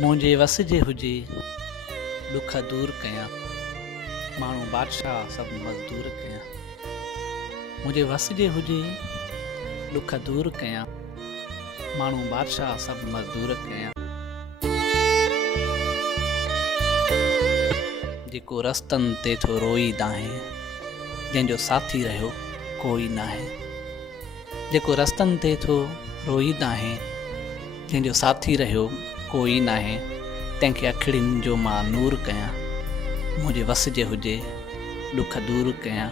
मुंहिंजे वस जे हुजे ॾुख दूर कयां, माण्हू बादशाह सभु मज़दूर कयां। मुंहिंजे वस जे हुजे ॾुख दूर कयां, माण्हू बादशाह सभु मज़दूर कयां। जेको रस्तनि ते थो रोई दाहे, जंहिंजो साथी रहियो कोई नाहे। जेको रस्तनि ते थो रोई दाहे, जंहिंजो साथी रहियो कोई नाहे, तंहिंखे अखिड़ियुनि जो मां नूर कयां। मुंहिंजे वस जे हुजे ॾुख दूर कयां,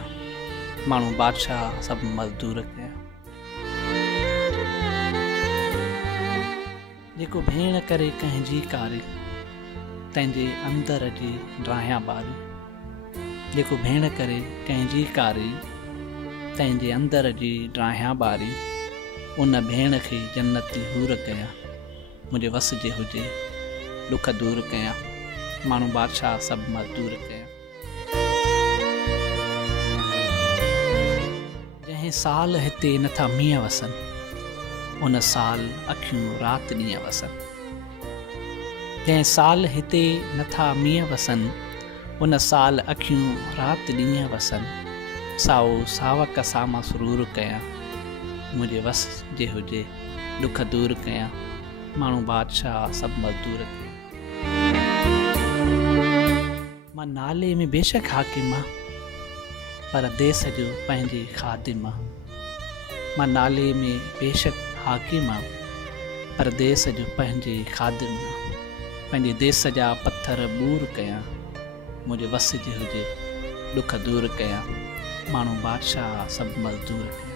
माण्हू बादशाह सभु मज़दूर कयां। जेको भेण करे कंहिंजी कारी, तंहिंजे अंदर जी ड्राहियां ॿारी। जेको भेण करे कंहिंजी कारी, तंहिंजे अंदर जी ड्राहियां ॿारी, उन भेण खे जन्नती हूर कयां। मुंहिंजे वस जे हुजे ॾुख दूर कयां, माण्हू बादशाह सभु मज़दूर कयां। जंहिं साल हिते नथा मींहं वसनि, उन साल अखियूं राति ॾींहं वसनि। जंहिं साल हिते नथा मींहं वसनि, उन साल अखियूं राति ॾींहं वसनि। साओ सावक सां मां सुरूर कयां, मुंहिंजे वस जे हुजे ॾुख दूर कयां, माण्हू बादशाह सभु मज़दूर कयां। मां नाले में बेशक हाकिम आं, पर देस जो पंहिंजे ख़ादिम आं। मां नाले में बेशक हाकिम आं, पर देस जो पंहिंजे ख़ादिम आं। पंहिंजे देस जा पत्थर बूर कयां, मुंहिंजे वस जे हुजे ॾुख दूर कयां, माण्हू बादशाह सभु मज़दूर कयां।